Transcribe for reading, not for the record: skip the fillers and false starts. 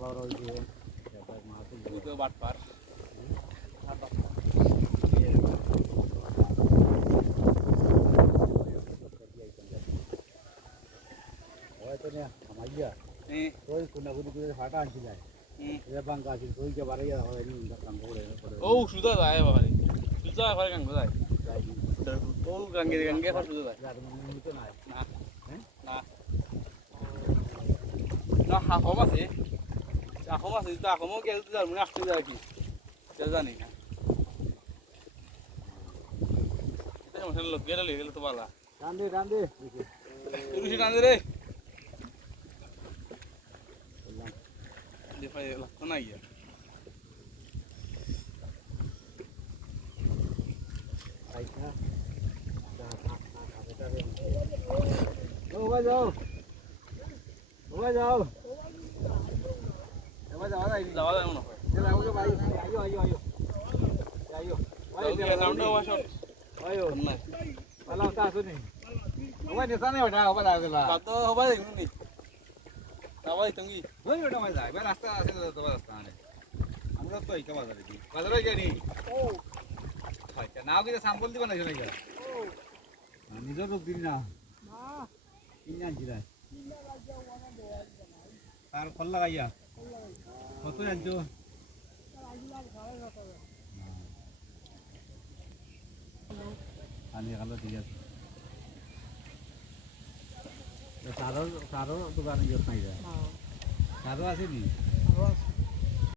পাওয়ার ওই যে মাছ তো বাটপার হয়তো না আমাইয়া ওই কোনা কোনি করে ফাটা আনছি যায় এটা বাঙ্কা আছে ওই যে বাড়াইয়া হয় নি কাম করে ও সুদা যায় বাবা রে সুদা করে গাঙ্গ যায় ও গাঙ্গে গাঙ্গে ফা সুদা যায় যার নিতে না না হ্যাঁ না না হাফম আছে হাফম আছে তা হাফমও কে যার মনে আসতে যায় কি কে জানি না এটা সমস্যা লোক গেলে লেগে গেলে তো বালা রান্দে রুশি টানদে রে দেখাই লাগতো না ইয়া আইসা ও ভাই যাও ও ভাই যাও এবার যাওয়া যায় যাওয়া যায় মনে হয় যাও ভাই আইও ভাই সাউন্ড ওয়া শট আইও না ভালো কা শুনি ও ভাই নেতা নেই ওটা ওটা লাগলা বাত হবে নি তাওয়াই তুমি ওই ওটা ভাই যায় ভাই রাস্তা আছে তো রাস্তা আনে আমরা তো এই বাজারে কি বাজারে যাই ও আচ্ছা নাও কি স্যাম্পল দিবা না জানি ও নিজের রূপ দিন না না কিনে আনছি রে তার ফল লাগাইয়া কত আনছো আনি গেল ঠিক আছে তারও দোকানে গিয়ে নাই যায় তারও আছে নি